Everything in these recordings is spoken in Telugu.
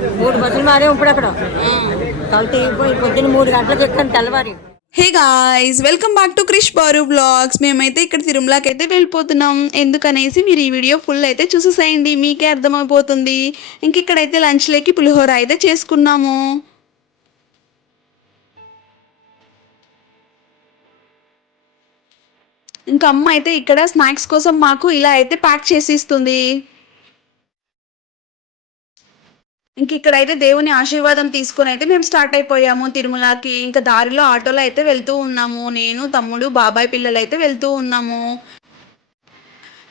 3 బస్సులు మారాము ఇప్పుడు అక్కడ. తలుపు తీగిపోయి పొద్దున్న 3 గంటలకు ఎక్కాను తెల్లవారి. Hey guys, welcome back to Krish Baru blogs. మేమైతే ఇక్కడ తిరుమలకి అయితే వెళ్ళిపోతున్నాం. ఎందుకనేసి మీరు ఈ వీడియో ఫుల్ అయితే చూసేసేయండి, మీకే అర్థమైపోతుంది. ఇంక ఇక్కడైతే లంచ్లోకి పులిహోర అయితే చేసుకున్నాము. ఇంకా అమ్మ అయితే ఇక్కడ స్నాక్స్ కోసం మాకు ఇలా అయితే ప్యాక్ చేసి ఇస్తుంది. ఇంక ఇక్కడైతే దేవుని ఆశీర్వాదం తీసుకొని అయితే మేము స్టార్ట్ అయిపోయాము తిరుమలకి. ఇంకా దారిలో ఆటోలో అయితే వెళ్తూ ఉన్నాము. నేను, తమ్ముడు, బాబాయ్ పిల్లలు అయితే వెళ్తూ ఉన్నాము.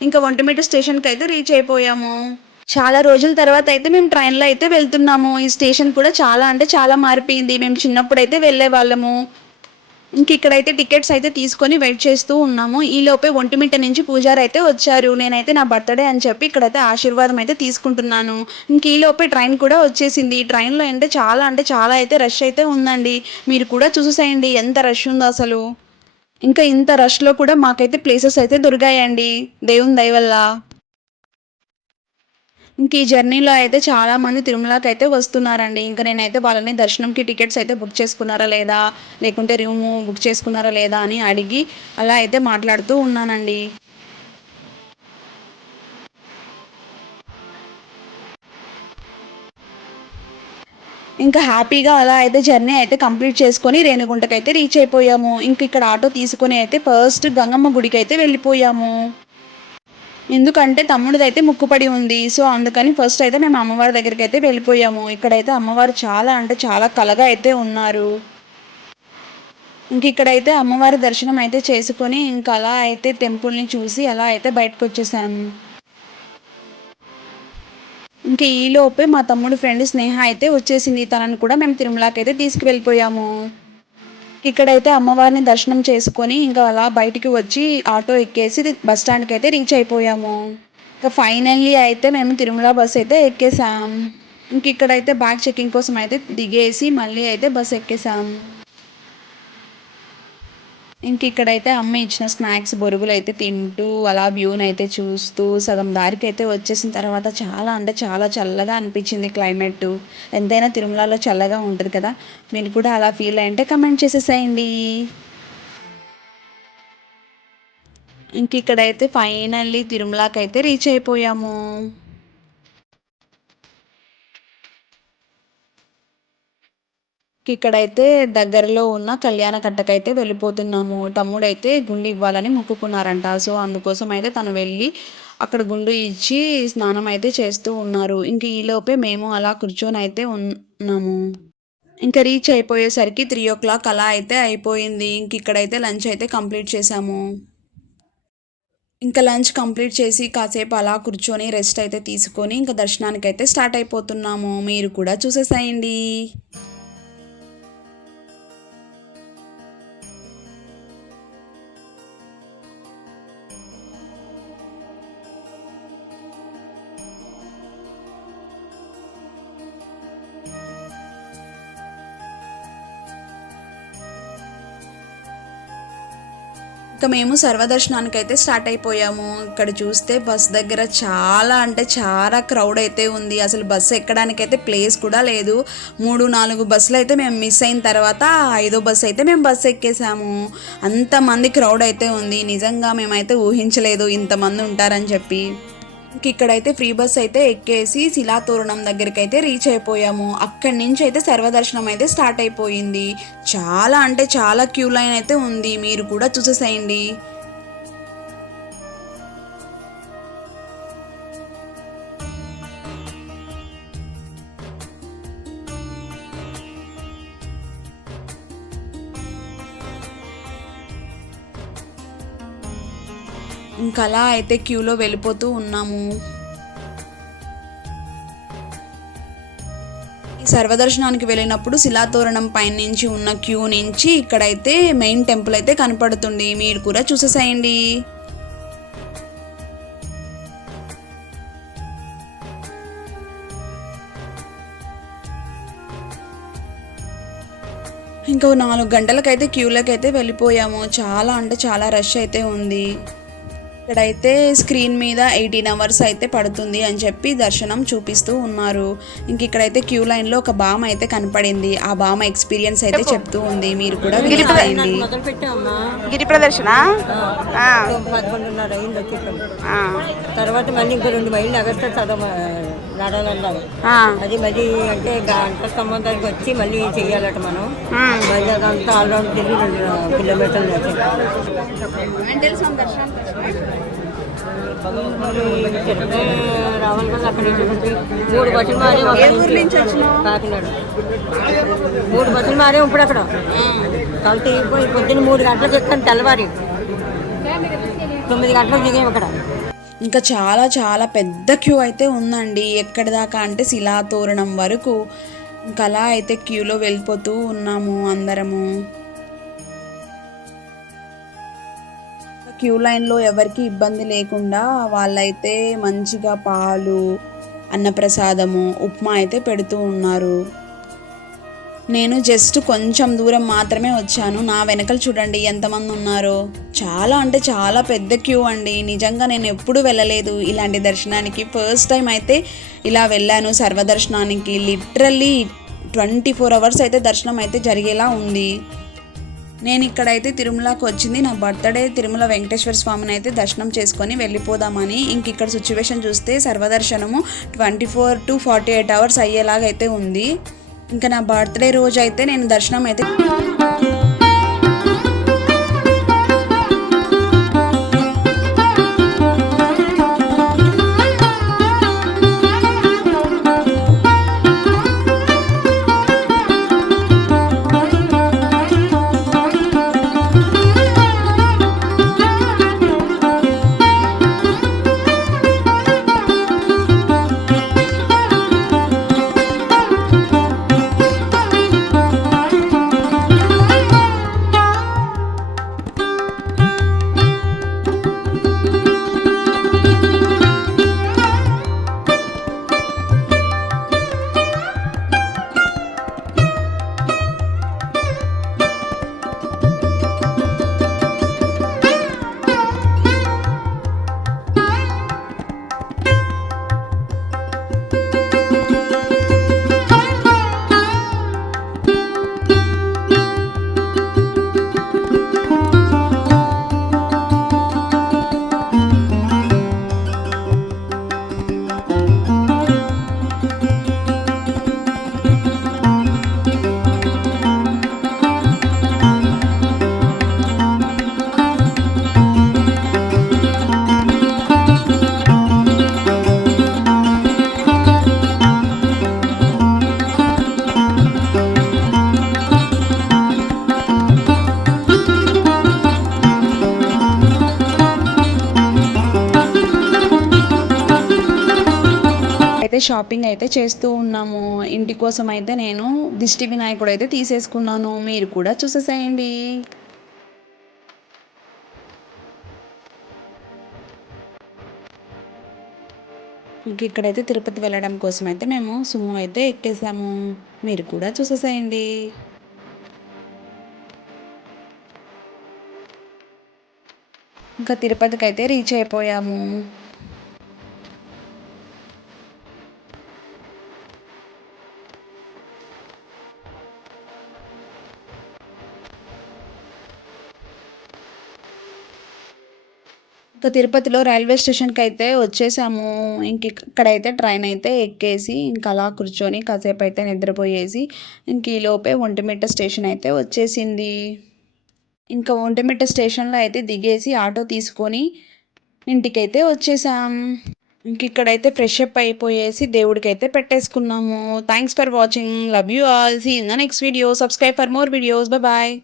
ఇంకా ఒంటిమిట్ట స్టేషన్కి అయితే రీచ్ అయిపోయాము. చాలా రోజుల తర్వాత అయితే మేము ట్రైన్లో అయితే వెళ్తున్నాము. ఈ స్టేషన్ కూడా చాలా అంటే చాలా మారిపోయింది. మేము చిన్నప్పుడు అయితే వెళ్ళే వాళ్ళము. ఇంక ఇక్కడైతే టికెట్స్ అయితే తీసుకొని వెయిట్ చేస్తూ ఉన్నాము. ఈలోపే ఒంటిమిట్ట నుంచి పూజారి అయితే వచ్చారు. నేనైతే నా బర్త్డే అని చెప్పి ఇక్కడైతే ఆశీర్వాదం అయితే తీసుకుంటున్నాను. ఇంక ఈలోపే ట్రైన్ కూడా వచ్చేసింది. ట్రైన్లో అంటే చాలా అయితే రష్ అయితే ఉందండి. మీరు కూడా చూసేసేయండి ఎంత రష్ ఉందో అసలు. ఇంకా ఇంత రష్లో కూడా మాకైతే ప్లేసెస్ అయితే దొరికాయండి దేవుని దయ వల్ల. ఇంక ఈ జర్నీలో అయితే చాలామంది తిరుమలకి అయితే వస్తున్నారండి. ఇంకా నేనైతే వాళ్ళని దర్శనంకి టికెట్స్ అయితే బుక్ చేసుకున్నారా లేదా, లేకుంటే రూమ్ బుక్ చేసుకున్నారా లేదా అని అడిగి అలా అయితే మాట్లాడుతూ ఉన్నానండి. ఇంకా హ్యాపీగా అలా అయితే జర్నీ అయితే కంప్లీట్ చేసుకొని రేణిగుంటకి అయితే రీచ్ అయిపోయాము. ఇంక ఇక్కడ ఆటో తీసుకొని అయితే ఫస్ట్ గంగమ్మ గుడికి అయితే వెళ్ళిపోయాము. ఎందుకంటే తమ్ముడిదైతే ముక్కుపడి ఉంది. సో అందుకని ఫస్ట్ అయితే మేము అమ్మవారి దగ్గరికి అయితే వెళ్ళిపోయాము. ఇక్కడైతే అమ్మవారు చాలా అంటే చాలా కలగా అయితే ఉన్నారు. ఇంక ఇక్కడైతే అమ్మవారి దర్శనం అయితే చేసుకొని ఇంకా అలా అయితే టెంపుల్ని చూసి అలా అయితే బయటకు వచ్చేసాము. ఇంక ఈలోపే మా తమ్ముడు ఫ్రెండ్ స్నేహ అయితే వచ్చేసింది. తనని కూడా మేము తిరుమలకి అయితే తీసుకువెళ్ళిపోయాము. ఇక్కడైతే అమ్మవారిని దర్శనం చేసుకొని ఇంకా అలా బయటికి వచ్చి ఆటో ఎక్కేసి బస్ స్టాండ్కి అయితే రీచ్ అయిపోయాము. ఇంకా ఫైనల్లీ అయితే మేము తిరుమల బస్ అయితే ఎక్కేసాం. ఇంక ఇక్కడైతే బ్యాగ్ చెకింగ్ కోసం అయితే దిగేసి మళ్ళీ అయితే బస్ ఎక్కేసాం. ఇంక ఇక్కడైతే అమ్మ ఇచ్చిన స్నాక్స్ బొరుగులు అయితే తింటూ అలా వ్యూని అయితే చూస్తూ సగం దారికి అయితే వచ్చేసిన తర్వాత చాలా అంటే చాలా చల్లగా అనిపించింది క్లైమేట్. ఎంతైనా తిరుమలలో చల్లగా ఉంటుంది కదా. మీరు కూడా అలా ఫీల్ అయ్యంటే కమెంట్ చేసేసేయండి. ఇంక ఇక్కడైతే ఫైనల్లీ తిరుమలకి అయితే రీచ్ అయిపోయాము. ఇక్కడైతే దగ్గరలో ఉన్న కళ్యాణ కట్టకైతే వెళ్ళిపోతున్నాము. తమ్ముడైతే గుండు ఇవ్వాలని మొక్కుకున్నారంట. సో అందుకోసం అయితే తను వెళ్ళి అక్కడ గుండు ఇచ్చి స్నానం అయితే చేస్తూ ఉన్నారు. ఇంక ఈలోపే మేము అలా కూర్చొని అయితే ఉన్నాము. ఇంకా రీచ్ అయిపోయేసరికి 3 o'clock అలా అయితే అయిపోయింది. ఇంక ఇక్కడైతే లంచ్ అయితే కంప్లీట్ చేసాము. ఇంకా లంచ్ కంప్లీట్ చేసి కాసేపు అలా కూర్చొని రెస్ట్ అయితే తీసుకొని ఇంకా దర్శనానికి అయితే స్టార్ట్ అయిపోతున్నాము. మీరు కూడా చూసేసేయండి. ఇంకా మేము సర్వదర్శనానికి అయితే స్టార్ట్ అయిపోయాము. ఇక్కడ చూస్తే బస్ దగ్గర చాలా అంటే చాలా క్రౌడ్ అయితే ఉంది. అసలు బస్సు ఎక్కడానికి అయితే ప్లేస్ కూడా లేదు. 3-4 బస్సులు అయితే మేము మిస్ అయిన తర్వాత 5వ బస్సు అయితే మేము బస్సు ఎక్కేసాము. అంతమంది క్రౌడ్ అయితే ఉంది. నిజంగా మేమైతే ఊహించలేదు ఇంతమంది ఉంటారని చెప్పి. ఇక్కడైతే ఫ్రీ బస్ అయితే ఎక్కేసి శిలాతోరణం దగ్గరికి అయితే రీచ్ అయిపోయాము. అక్కడి నుంచి అయితే సర్వదర్శనం అయితే స్టార్ట్ అయిపోయింది. చాలా అంటే చాలా క్యూ లైన్ అయితే ఉంది. మీరు కూడా చూసేసేయండి. ఇంకా అలా అయితే క్యూలో వెళ్ళిపోతూ ఉన్నాము. ఈ సర్వదర్శనానికి వెళ్ళినప్పుడు శిలాతోరణం పైనుంచి ఉన్న క్యూ నుంచి ఇక్కడైతే మెయిన్ టెంపుల్ అయితే కనపడుతుంది. మీరు కూడా చూసేసేయండి. ఇంకో 4 గంటలకైతే క్యూలోకి అయితే వెళ్ళిపోయాము. చాలా అంటే చాలా రష్ అయితే ఉంది. ఇక్కడైతే స్క్రీన్ మీద 18 అవర్స్ అయితే పడుతుంది అని చెప్పి దర్శనం చూపిస్తూ ఉన్నారు. ఇంక ఇక్కడైతే క్యూ లైన్లో ఒక బామ అయితే కనపడింది. ఆ బామ ఎక్స్పీరియన్స్ అయితే చెప్తూ ఉంది. మీరు కూడా వినండి. మొదలు పెట్టామమ్మా గిరి ప్రదర్శన 11:30 అయింది వచ్చేసాం. తర్వాత మళ్ళీ ఇంకో 2 మైళ్ళు ఎగస్తా నడాలన్నారు. అది మళ్ళీ అంటే గంట స్తంభం దగ్గరికి వచ్చి మళ్ళీ చెయ్యాలట మనం. మళ్ళీ అదంతా ఆల్రౌండ్ తిరిగి 2 కిలోమీటర్లు రావాలి కదా. అక్కడ 3 బస్సులు మారే కాకినాడ 3 బస్సులు మారే ఇప్పుడు అక్కడ కలిసి పొద్దున్న 3 గంటలకు ఎక్కాను. తెల్లవారి 9 గంటలకు దిగాము అక్కడ. ఇంకా చాలా చాలా పెద్ద క్యూ అయితే ఉందండి. ఎక్కడి దాకా అంటే శిలాతోరణం వరకు. ఇంకా అలా అయితే క్యూలో వెళ్ళిపోతూ ఉన్నాము అందరము. క్యూ లైన్లో ఎవరికి ఇబ్బంది లేకుండా వాళ్ళైతే మంచిగా పాలు, అన్నప్రసాదము, ఉప్మా అయితే పెడుతూ ఉన్నారు. నేను జస్ట్ కొంచెం దూరం మాత్రమే వచ్చాను. నా వెనకలు చూడండి ఎంతమంది ఉన్నారో. చాలా అంటే చాలా పెద్ద క్యూ అండి. నిజంగా నేను ఎప్పుడూ వెళ్ళలేదు ఇలాంటి దర్శనానికి. ఫస్ట్ టైం అయితే ఇలా వెళ్ళాను సర్వదర్శనానికి. లిటరల్లీ 24 అవర్స్ అయితే దర్శనం అయితే జరిగేలా ఉంది. నేను ఇక్కడైతే తిరుమలకి వచ్చింది నా బర్త్డే తిరుమల వెంకటేశ్వర స్వామిని అయితే దర్శనం చేసుకొని వెళ్ళిపోదామని. ఇంక ఇక్కడ సిచ్యువేషన్ చూస్తే సర్వదర్శనము 24 to 48 అవర్స్ అయ్యేలాగైతే ఉంది. ఇంకా నా బర్త్డే రోజు అయితే నేను దర్శనం అయితే షాపింగ్ అయితే చేస్తూ ఉన్నాము. ఇంటి కోసం అయితే నేను దిష్టి వినాయకుడు అయితే తీసేసుకున్నాను. మీరు కూడా చూసేసేయండి. ఇంక ఇక్కడైతే తిరుపతి వెళ్ళడం కోసం అయితే మేము సుమో అయితే ఎక్కేసాము. మీరు కూడా చూసేసేయండి. ఇంకా తిరుపతికి అయితే రీచ్ అయిపోయాము. ఇంకా తిరుపతిలో రైల్వే స్టేషన్కి అయితే వచ్చేసాము. ఇంక ఇక్కడైతే ట్రైన్ అయితే ఎక్కేసి ఇంకా అలా కూర్చొని కాసేపు అయితే నిద్రపోయేసి ఇంక ఈలోపే ఒంటిమిట్ట స్టేషన్ అయితే వచ్చేసింది. ఇంకా ఒంటిమిట్ట స్టేషన్లో అయితే దిగేసి ఆటో తీసుకొని ఇంటికైతే వచ్చేసాం. ఇంక ఇక్కడైతే ఫ్రెష్ అప్ అయిపోయేసి దేవుడికి అయితే పెట్టేసుకున్నాము. Thanks for watching. Love you all. See in the next video. Subscribe for more videos. Bye.